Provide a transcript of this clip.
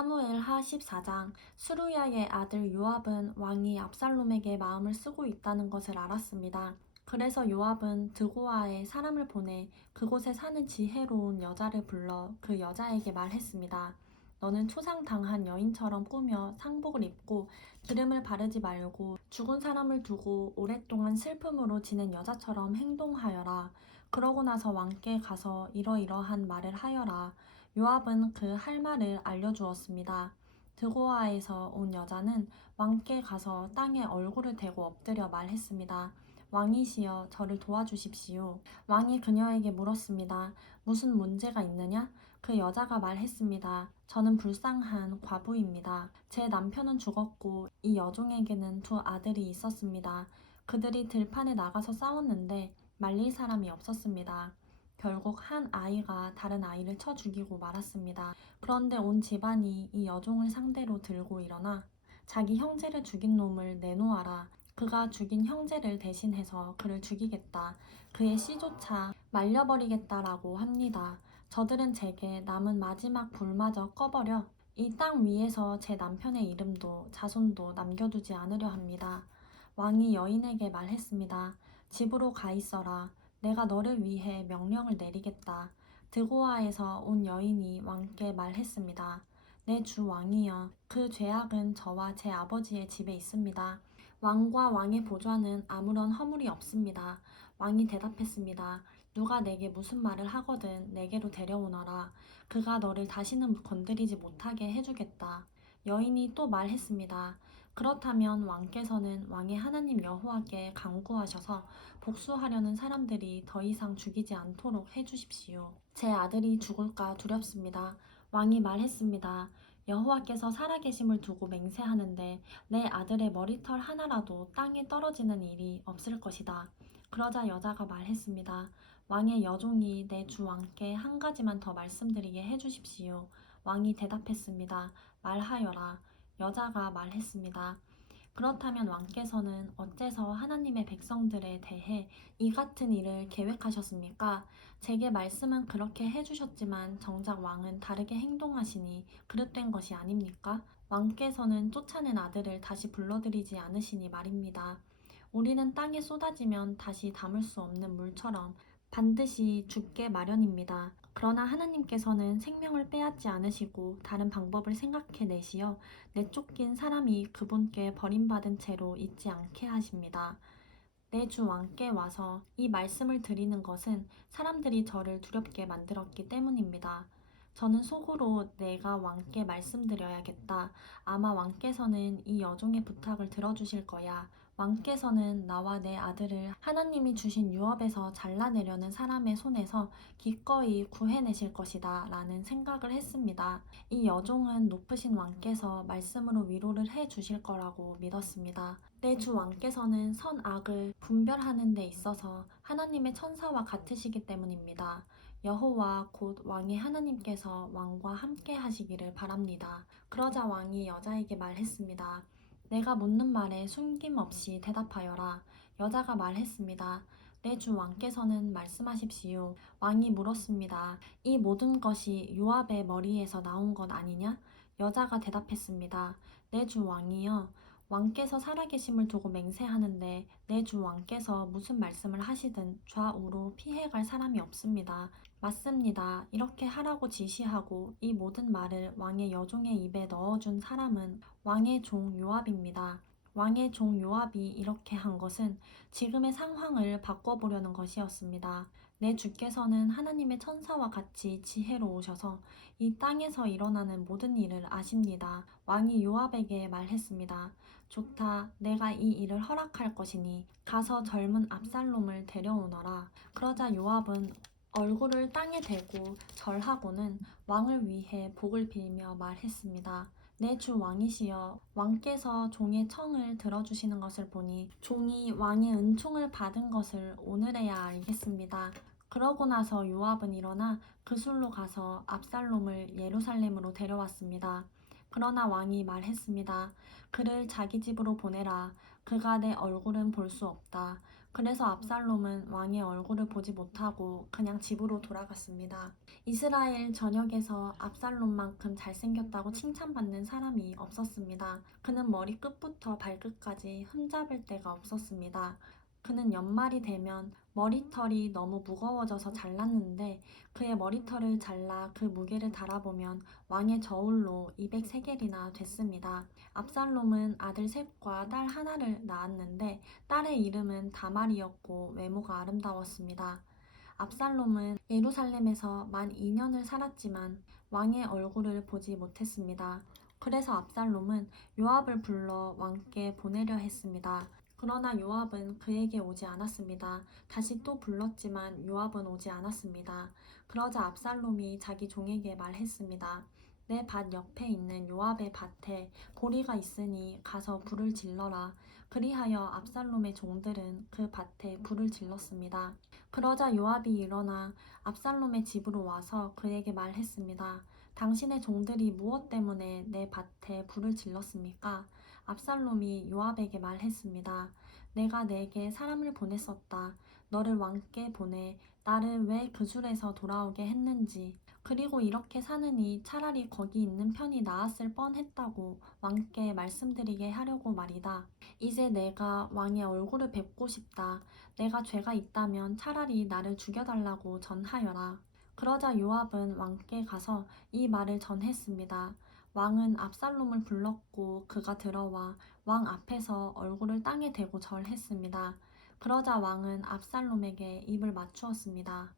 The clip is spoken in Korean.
사무엘하 14장. 스루야의 아들 요압은 왕이 압살롬에게 마음을 쓰고 있다는 것을 알았습니다. 그래서 요압은 드고아에 사람을 보내 그곳에 사는 지혜로운 여자를 불러 그 여자에게 말했습니다. 너는 초상당한 여인처럼 꾸며 상복을 입고 기름을 바르지 말고 죽은 사람을 두고 오랫동안 슬픔으로 지낸 여자처럼 행동하여라. 그러고 나서 왕께 가서 이러이러한 말을 하여라. 요압은 그 할 말을 알려주었습니다. 드고아에서 온 여자는 왕께 가서 땅에 얼굴을 대고 엎드려 말했습니다. 왕이시여, 저를 도와주십시오. 왕이 그녀에게 물었습니다. 무슨 문제가 있느냐? 그 여자가 말했습니다. 저는 불쌍한 과부입니다. 제 남편은 죽었고 이 여종에게는 두 아들이 있었습니다. 그들이 들판에 나가서 싸웠는데 말릴 사람이 없었습니다. 결국 한 아이가 다른 아이를 쳐 죽이고 말았습니다. 그런데 온 집안이 이 여종을 상대로 들고 일어나 자기 형제를 죽인 놈을 내놓아라. 그가 죽인 형제를 대신해서 그를 죽이겠다. 그의 씨조차 말려버리겠다라고 합니다. 저들은 제게 남은 마지막 불마저 꺼버려 이 땅 위에서 제 남편의 이름도 자손도 남겨두지 않으려 합니다. 왕이 여인에게 말했습니다. 집으로 가 있어라. 내가 너를 위해 명령을 내리겠다. 드고아에서 온 여인이 왕께 말했습니다. 내 주 왕이여, 그 죄악은 저와 제 아버지의 집에 있습니다. 왕과 왕의 보좌는 아무런 허물이 없습니다. 왕이 대답했습니다. 누가 내게 무슨 말을 하거든 내게로 데려오너라. 그가 너를 다시는 건드리지 못하게 해주겠다. 여인이 또 말했습니다. 그렇다면 왕께서는 왕의 하나님 여호와께 간구하셔서 복수하려는 사람들이 더 이상 죽이지 않도록 해주십시오. 제 아들이 죽을까 두렵습니다. 왕이 말했습니다. 여호와께서 살아계심을 두고 맹세하는데 내 아들의 머리털 하나라도 땅에 떨어지는 일이 없을 것이다. 그러자 여자가 말했습니다. 왕의 여종이 내 주 왕께 한 가지만 더 말씀드리게 해주십시오. 왕이 대답했습니다. 말하여라. 여자가 말했습니다. 그렇다면 왕께서는 어째서 하나님의 백성들에 대해 이 같은 일을 계획하셨습니까? 제게 말씀은 그렇게 해주셨지만 정작 왕은 다르게 행동하시니 그릇된 것이 아닙니까? 왕께서는 쫓아낸 아들을 다시 불러들이지 않으시니 말입니다. 우리는 땅에 쏟아지면 다시 담을 수 없는 물처럼 반드시 죽게 마련입니다. 그러나 하나님께서는 생명을 빼앗지 않으시고 다른 방법을 생각해 내시어 내쫓긴 사람이 그분께 버림받은 채로 있지 않게 하십니다. 내 주 왕께 와서 이 말씀을 드리는 것은 사람들이 저를 두렵게 만들었기 때문입니다. 저는 속으로 내가 왕께 말씀드려야겠다. 아마 왕께서는 이 여종의 부탁을 들어주실 거야. 왕께서는 나와 내 아들을 하나님이 주신 유업에서 잘라내려는 사람의 손에서 기꺼이 구해내실 것이다 라는 생각을 했습니다. 이 여종은 높으신 왕께서 말씀으로 위로를 해 주실 거라고 믿었습니다. 내 주 왕께서는 선악을 분별하는 데 있어서 하나님의 천사와 같으시기 때문입니다. 여호와 곧 왕의 하나님께서 왕과 함께 하시기를 바랍니다. 그러자 왕이 여자에게 말했습니다. 내가 묻는 말에 숨김없이 대답하여라. 여자가 말했습니다. 내 주 왕께서는 말씀하십시오. 왕이 물었습니다. 이 모든 것이 요압의 머리에서 나온 것 아니냐? 여자가 대답했습니다. 내 주 왕이여, 왕께서 살아계심을 두고 맹세하는데 내 주 왕께서 무슨 말씀을 하시든 좌우로 피해갈 사람이 없습니다. 맞습니다. 이렇게 하라고 지시하고 이 모든 말을 왕의 여종의 입에 넣어준 사람은 왕의 종 요압입니다. 왕의 종 요압이 이렇게 한 것은 지금의 상황을 바꿔보려는 것이었습니다. 내 주께서는 하나님의 천사와 같이 지혜로우셔서 이 땅에서 일어나는 모든 일을 아십니다. 왕이 요압에게 말했습니다. 좋다. 내가 이 일을 허락할 것이니 가서 젊은 압살롬을 데려오너라. 그러자 요압은 얼굴을 땅에 대고 절하고는 왕을 위해 복을 빌며 말했습니다. 내 주 왕이시여, 왕께서 종의 청을 들어주시는 것을 보니 종이 왕의 은총을 받은 것을 오늘에야 알겠습니다. 그러고 나서 요압은 일어나 그술로 가서 압살롬을 예루살렘으로 데려왔습니다. 그러나 왕이 말했습니다. 그를 자기 집으로 보내라. 그가 내 얼굴은 볼 수 없다. 그래서 압살롬은 왕의 얼굴을 보지 못하고 그냥 집으로 돌아갔습니다. 이스라엘 전역에서 압살롬만큼 잘생겼다고 칭찬받는 사람이 없었습니다. 그는 머리끝부터 발끝까지 흠잡을 데가 없었습니다. 그는 연말이 되면 머리털이 너무 무거워져서 잘랐는데 그의 머리털을 잘라 그 무게를 달아보면 왕의 저울로 200세겔이나 됐습니다. 압살롬은 아들 셋과 딸 하나를 낳았는데 딸의 이름은 다말이었고 외모가 아름다웠습니다. 압살롬은 예루살렘에서 만 2년을 살았지만 왕의 얼굴을 보지 못했습니다. 그래서 압살롬은 요압을 불러 왕께 보내려 했습니다. 그러나 요압은 그에게 오지 않았습니다. 다시 또 불렀지만 요압은 오지 않았습니다. 그러자 압살롬이 자기 종에게 말했습니다. 내 밭 옆에 있는 요압의 밭에 보리가 있으니 가서 불을 질러라. 그리하여 압살롬의 종들은 그 밭에 불을 질렀습니다. 그러자 요압이 일어나 압살롬의 집으로 와서 그에게 말했습니다. 당신의 종들이 무엇 때문에 내 밭에 불을 질렀습니까? 압살롬이 요압에게 말했습니다. 내가 내게 사람을 보냈었다. 너를 왕께 보내 나를 왜 그 술에서 돌아오게 했는지. 그리고 이렇게 사느니 차라리 거기 있는 편이 나았을 뻔했다고 왕께 말씀드리게 하려고 말이다. 이제 내가 왕의 얼굴을 뵙고 싶다. 내가 죄가 있다면 차라리 나를 죽여달라고 전하여라. 그러자 요압은 왕께 가서 이 말을 전했습니다. 왕은 압살롬을 불렀고 그가 들어와 왕 앞에서 얼굴을 땅에 대고 절했습니다. 그러자 왕은 압살롬에게 입을 맞추었습니다.